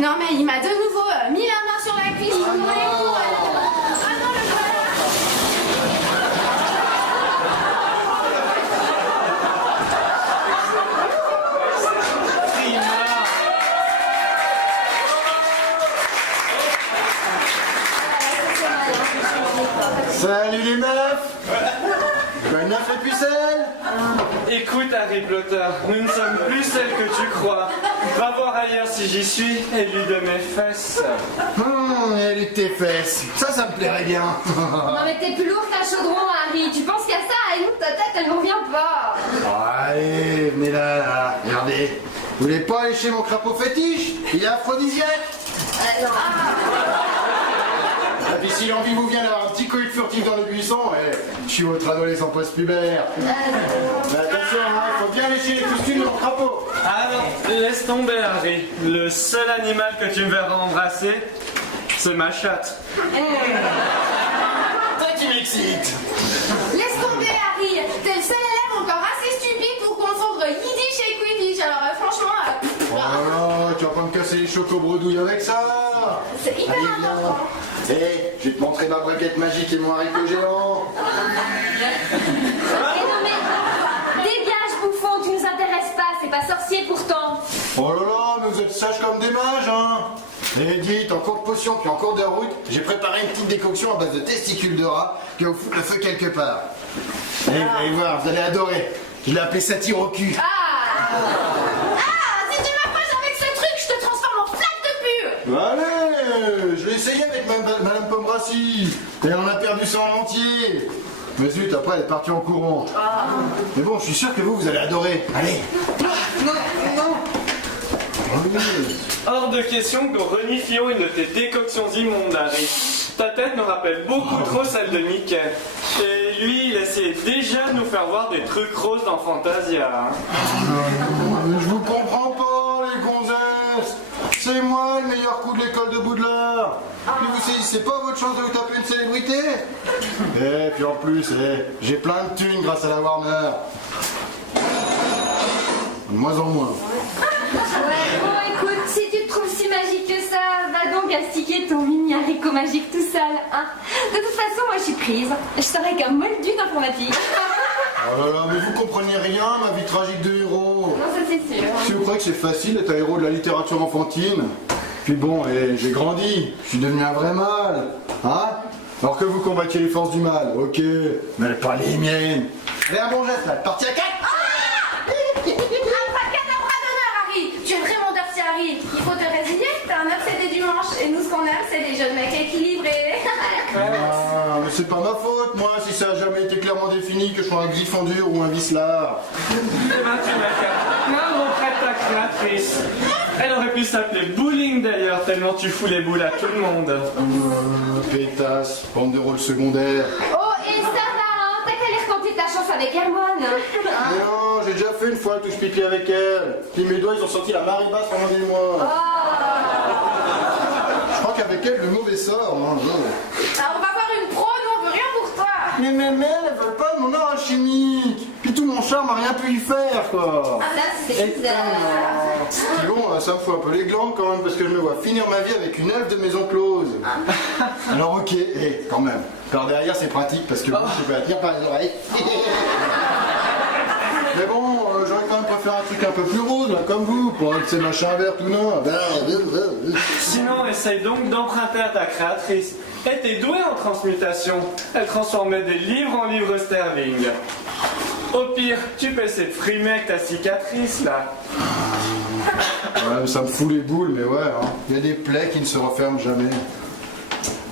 Non, mais il m'a de nouveau mis la main sur la cuisse. Ah non, le voilà. Salut les meufs! Bonne neuf les pucelles! Écoute Harry Potter, nous ne sommes plus celles que tu crois. Va voir ailleurs si j'y suis et lui de mes fesses. Et lui de tes fesses, ça me plairait bien. Non, mais t'es plus lourd qu'un chaudron, Harry. Tu penses qu'à ça, et nous, ta tête, elle nous revient pas. Allez, venez là, regardez. Vous voulez pas aller chez mon crapaud fétiche? Il est aphrodisiaque. Non. Et puis si l'envie vous vient d'avoir un petit coït furtif dans le buisson, je suis votre adolescent post-pubère. Mais attention, il faut bien lécher les costumes de mon crapaud. Alors, laisse tomber Harry. Le seul animal que tu me verras embrasser, c'est ma chatte. Toi qui m'excites. Laisse tomber, Harry. T'es le seul élève encore assez stupide pour confondre Yiddish et Quidditch. Alors, franchement... Oh là, tu vas pas me casser les chocobredouilles avec ça. C'est hyper Allez, important. viens. Je vais te montrer ma baguette magique et mon haricot géant. Et non, mais dégage, bouffon, tu nous intéresses pas, c'est pas sorcier pourtant. Oh là là, mais vous êtes sages comme des mages, hein. Et dites, en cours de potion, puis en cours de route, j'ai préparé une petite décoction à base de testicules de rat, qui va vous foutre le feu quelque part. Et vous allez voir, vous allez adorer. Je l'ai appelé satire au cul. Si tu m'approches avec ce truc, je te transforme en flaque de pu. Allez, je l'ai essayé avec Madame Pombrassi, et elle en a perdu ça en entier. Mais zut, après elle est partie en courant. Mais bon, je suis sûr que vous allez adorer. Allez. Non. Hors de question que nous renifions une de tes décoctions immondes, Harry. Ta tête nous rappelle beaucoup trop celle de Mickey. Et lui, il essayait déjà de nous faire voir des trucs roses dans Fantasia. Mais je vous comprends pas, les gonzesses. C'est moi le meilleur coup de l'école de Boudelard. Puis vous saisissez pas votre chance de vous taper une célébrité? Et puis en plus, j'ai plein de thunes grâce à la Warner. De moins en moins. Ouais, bon, écoute, si tu te trouves si magique que ça, va donc astiquer ton mini haricot magique tout seul, hein. De toute façon, moi, je suis prise. Je serais qu'un moldu d'informatique. Oh là là, mais vous comprenez rien, ma vie tragique de héros. Non, ça c'est sûr. Si vous croyez que c'est facile d'être un héros de la littérature enfantine, puis bon, j'ai grandi, je suis devenu un vrai mâle, hein? Alors que vous combattiez les forces du mal, ok, mais pas les miennes. Allez, un bon geste là, parti à 4. Harry, tu es vraiment Dirty Harry. Il faut te résilier, t'es un obsédé du manche. Et nous, ce qu'on aime, c'est des jeunes mecs équilibrés. Ah, mais c'est pas ma faute, moi, si ça a jamais été clairement défini que je sois un griffon dur ou un vicelard. Eh ben, tu m'as qu'à... Non, mon prête ta créatrice. Elle aurait pu s'appeler Bowling d'ailleurs, tellement tu fous les boules à tout le monde. Pétasse, bande de rôle secondaire. Oh, et ça va, hein. T'as qu'à aller retenter ta chance avec Hermione. Mais non, j'ai déjà fait une fois touche pipi avec elle. Puis mes doigts, ils ont senti la marée basse pendant des mois. Je crois qu'avec elle, le mauvais sort. Hein. Alors, on va voir une pro, nous, on veut rien pour toi. Mais même elle veut pas de mon art alchimique. Puis tout mon charme a rien pu y faire, quoi. Ah, là, c'est bizarre. Puis bon, ça me fout un peu les glandes quand même, parce que je me vois finir ma vie avec une elfe de maison close. Alors ok, quand même. Par derrière, c'est pratique, parce que moi, je peux la tenir par les oreilles. Mais bon, j'aurais quand même préféré un truc un peu plus rose, là, comme vous, pour un de ces machins verts tout non. Sinon, essaye donc d'emprunter à ta créatrice. Elle était douée en transmutation. Elle transformait des livres en livres sterling. Au pire, tu peux essayer de frimer avec ta cicatrice, là. Ouais, ça me fout les boules, mais ouais, hein. Il y a des plaies qui ne se referment jamais.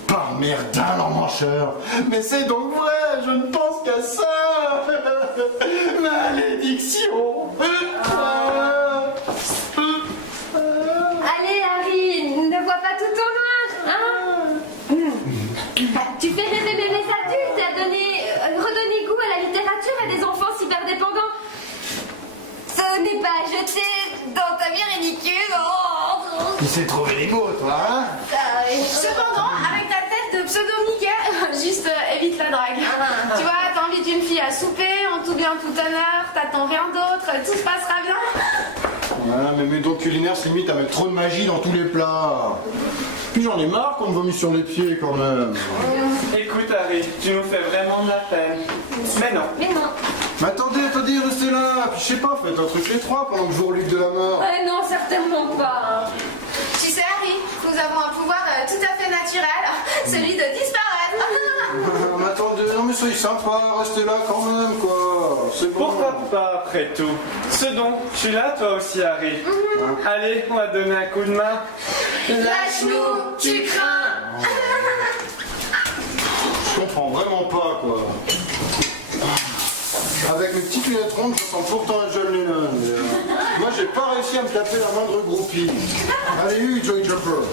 Par merdin, l'emmancheur. Mais c'est donc vrai, je ne pense qu'à ça. Malédiction. Allez, Harry, ne vois pas tout au loin, hein. Tu fais rêver même les adultes à redonner goût à la littérature à des enfants cyberdépendants. Ce n'est pas jeté dans ta vie ridicule. Il s'est trouvé les mots, toi, hein? Cependant, avec ta tête de pseudo-Mickey, juste évite la drague. Tu vois, t'invites une fille à souper, en tout bien, tout honneur, t'attends rien d'autre, tout se passera bien. Ah, mais mes dons culinaires se limitent à mettre trop de magie dans tous les plats. Puis j'en ai marre qu'on me vomisse sur les pieds quand même. Écoute, Harry, tu nous fais vraiment de la peine. Mais non. Mais non. Mais attendez, restez là. Puis je sais pas, faites un truc les trois pendant que je vous reluque de la mort. Non, certainement pas. Hein. Tu sais, Harry, nous avons un pouvoir tout à fait naturel, celui de disparaître. Mais attendez, non mais soyez sympa, restez là quand même quoi. C'est bon. Pourquoi pas, après tout? Ce don, tu l'as toi aussi, Harry. Allez, on va donner un coup de main. Lâche-nous, tu crains. Je comprends vraiment pas quoi. Avec mes petites lunettes rondes, je ressemble pourtant à John Lennon. Moi j'ai pas réussi à me taper la moindre groupie. Allez, Joey Jumper.